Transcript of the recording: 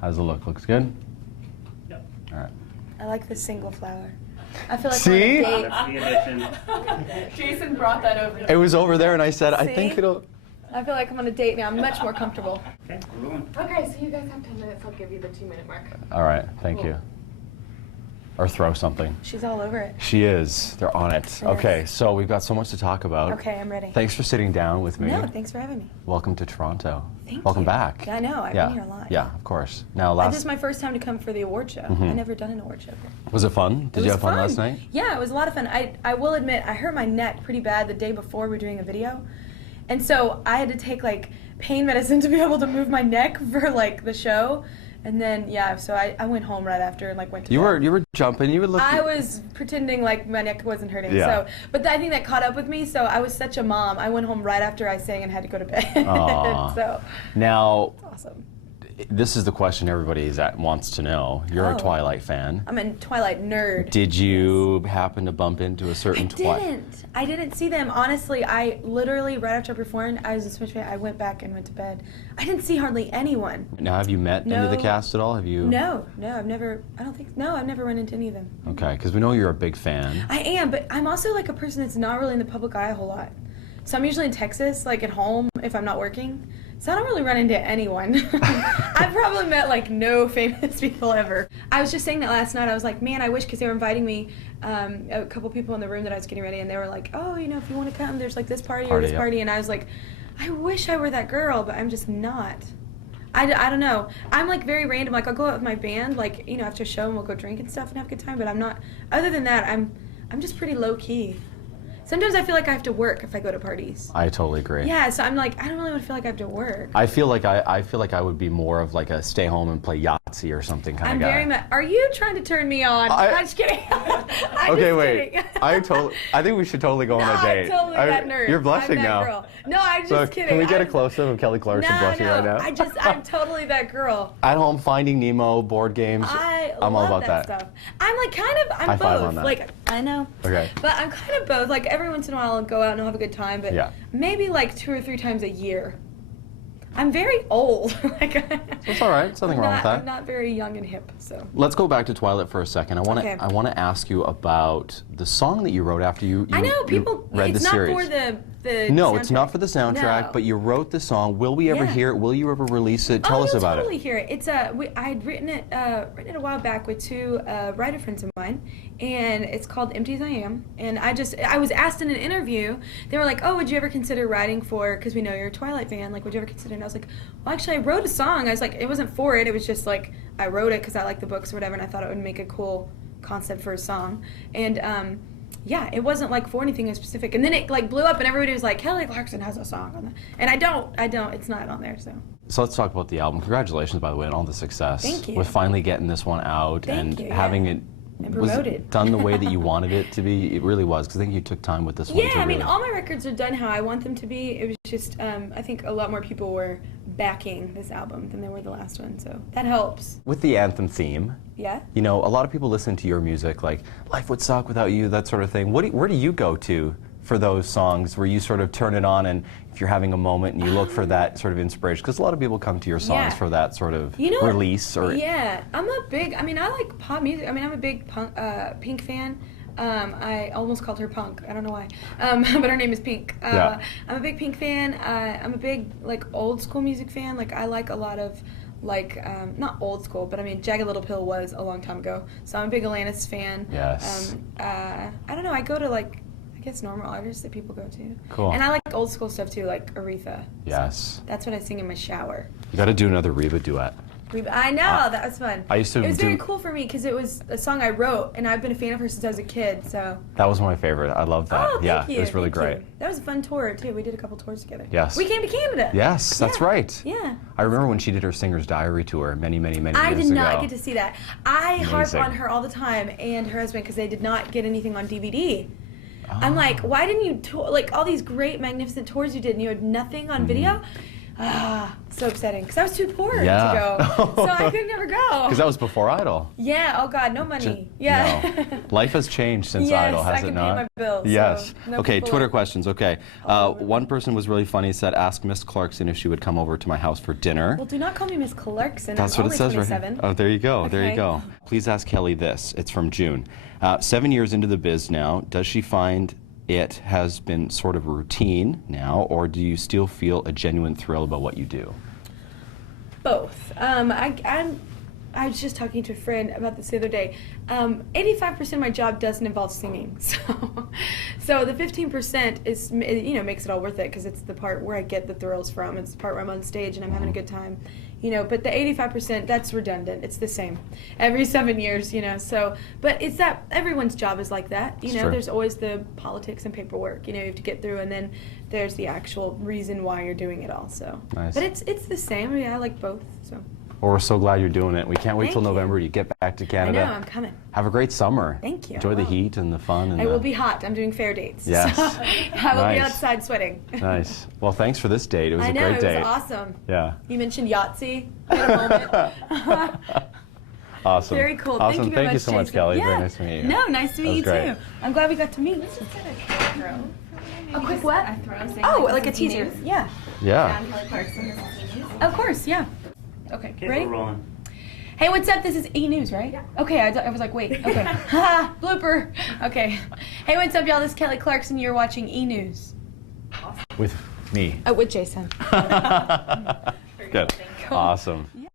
How's it look? Looks good? Yep. All right. I like the single flower. I feel like See? we're on a date. That's the addition. Jason brought that over. It was over there, and I said, I See? think it'll... I feel like I'm on a date now. I'm much more comfortable. Okay, we're going. Okay, so you guys have 10 minutes. I'll give you the 2-minute mark. All right, thank you. Or throw something. She's all over it. She is. They're on it. Yes. Okay, so we've got so much to talk about. Okay, I'm ready. Thanks for sitting down with me. No, thanks for having me. Welcome to Toronto. Thank Welcome you. back. Yeah, I know. I've yeah. been here a lot. Yeah, of course. Now, last... This is my first time to come for the award show. I never done an award show before. Was it fun? Did you have fun last night? Yeah, it was a lot of fun. I will admit, I hurt my neck pretty bad the day before we were doing a video. And so I had to take like pain medicine to be able to move my neck for like the show. And then, yeah, so I went home right after and like went to bed. You were jumping, you were looking... I was pretending like my neck wasn't hurting. Yeah. So, but I think that caught up with me. So I was such a mom. I went home right after I sang and had to go to bed. So now, awesome. This is the question everybody wants to know. You're a Twilight fan. I'm a Twilight nerd. Did you happen to bump into a certain Twilight? I didn't see them. Honestly, I literally, right after I performed, I was a Switch fan. I went back and went to bed. I didn't see hardly anyone. Now, have you met any of the cast at all? Have you? No, I've never run into any of them. Okay, because we know you're a big fan. I am, but I'm also like a person that's not really in the public eye a whole lot. So I'm usually in Texas, like at home, if I'm not working. So I don't really run into anyone. I've probably met like no famous people ever. I was just saying that last night. I was like, man, I wish, because they were inviting me, a couple people in the room that I was getting ready, and they were like, oh, you know, if you want to come, there's like this party or this party. And I was like, I wish I were that girl, but I'm just not. I don't know. I'm like very random. Like I'll go out with my band, like, you know, after a show, and we'll go drink and stuff and have a good time. But I'm not. Other than that, I'm just pretty low key. Sometimes I feel like I have to work if I go to parties. I totally agree. Yeah, so I'm like, I don't really want to feel like I have to work. I feel like I would be more of like a stay home and play Yahtzee or something kind of guy. I'm very Are you trying to turn me on? I'm just kidding. Okay, wait. I think we should totally go on a date. I'm totally that nerd. You're blushing I'm that now. Girl. No, I'm just kidding. Can we get a close-up of Kelly Clarkson blushing right now? I'm totally that girl. At home, Finding Nemo, board games. I'm all about that stuff. I'm like I'm High five both. on that. Like I know. Okay. But I'm kind of both. Like every once in a while I'll go out and I'll have a good time, but maybe like 2 or 3 times a year. I'm very old. That's all right. There's nothing wrong with that. I'm not very young and hip, so. Let's go back to Twilight for a second. I want to ask you about the song that you wrote after you I know people. read the series. It's not for the No, soundtrack. it's not for the soundtrack. No. But you wrote the song. Will we ever hear it? Will you ever release it? Tell us about totally it. Hear it. It's I had written it a while back with 2 writer friends of mine, and it's called Empty as I Am. And I was asked in an interview. They were like, "Oh, would you ever consider writing for? Because we know you're a Twilight fan. Like, would you ever consider?" And I was like, "Well, actually, I wrote a song." I was like, "It wasn't for it. It was just like I wrote it because I like the books or whatever, and I thought it would make a cool concept for a song." And yeah, it wasn't like for anything specific. And then it like blew up, and everybody was like, Kelly Clarkson has a song on that. And I don't. It's not on there, so. So let's talk about the album. Congratulations, by the way, on all the success. Thank you. With finally getting this one out and having it done the way that you wanted it to be. It really was, because I think you took time with this one. Yeah, I mean, all my records are done how I want them to be. It was just, I think a lot more people were backing this album than they were the last one, so that helps. With the anthem theme, you know, a lot of people listen to your music like, life would suck without you, that sort of thing. Where do you go to for those songs where you sort of turn it on, and if you're having a moment and you look for that sort of inspiration? Because a lot of people come to your songs for that sort of release. Yeah, I'm a big, I mean, I like pop music. I mean, I'm a big Pink fan. I almost called her Punk. I don't know why. But her name is Pink. I'm a big Pink fan. I'm a big, like, old school music fan. Like, I like a lot of, like, not old school, but I mean, Jagged Little Pill was a long time ago. So I'm a big Alanis fan. Yes. I don't know. I go to, like, I guess normal artists that people go to. Cool. And I like old school stuff, too, like Aretha. Yes. So that's what I sing in my shower. You got to do another Reba duet. I know, that was fun. I used to It was very cool for me because it was a song I wrote, and I've been a fan of her since I was a kid, so. That was my favorite. I loved that. Oh, thank you. It was really great. That was a fun tour, too. We did a couple tours together. Yes. We came to Canada. Yes, that's right. Yeah. I remember when she did her Singer's Diary tour many years ago. I did not get to see that. I harp Amazing. on her all the time, and her husband, because they did not get anything on DVD. I'm like, why didn't you tour, like, all these great, magnificent tours you did, and you had nothing on video? So upsetting. Because I was too poor Yeah. to go. So I could never go. Because that was before Idol. Yeah, oh God, no money. Yeah. No. Life has changed since Yes, Idol, has I it can not? pay my bills, Yes. so no Okay, people Twitter are- questions. Okay. One person was really funny, said, ask Miss Clarkson if she would come over to my house for dinner. Well, do not call me Miss Clarkson. That's I'm what it only says right 27. here. Oh, there you go. There you Okay. go. Please ask Kelly this. It's from June. 7 years into the biz now, does she find it has been sort of a routine now, or do you still feel a genuine thrill about what you do? Both. I was just talking to a friend about this the other day. 85% of my job doesn't involve singing, so the 15% is, you know, makes it all worth it because it's the part where I get the thrills from. It's the part where I'm on stage and I'm having a good time, you know. But the 85%, that's redundant. It's the same every 7 years, you know. So, but it's that everyone's job is like that, you know. True. There's always the politics and paperwork, you know, you have to get through, and then there's the actual reason why you're doing it all. So, Nice. but it's the same. I mean, I like both. So. Well, we're so glad you're doing it. We can't wait Thank till you. November to get back to I Canada. know, I'm coming. Have a great summer. Thank you. Enjoy I the will. heat and the fun. And I will be hot. I'm doing fair dates. Yes. So I will be Nice. outside sweating. Nice. Well, thanks for this date. It was I a know, great it date. was awesome. Yeah. You mentioned Yahtzee. I had a moment. Awesome. Very cool. Awesome. Thank you very much, so much, Jason. Kelly. Yeah. Very nice to meet you. No, nice to That meet was you great. too. I'm glad we got to meet. A quick what? A throw saying Oh, like, like a this is teaser. E-News. Yeah. Yeah. I'm Kelly Clarkson. This is E-News. Of course, yeah. Okay, Okay, ready? we're rolling. Hey, what's up? This is E-News, right? Yeah. Okay, I was like, wait, okay. Haha, blooper. Okay. Hey, what's up, y'all? This is Kelly Clarkson. You're watching E-News. With me. With Jason. Good. Thank you. Awesome. Yeah.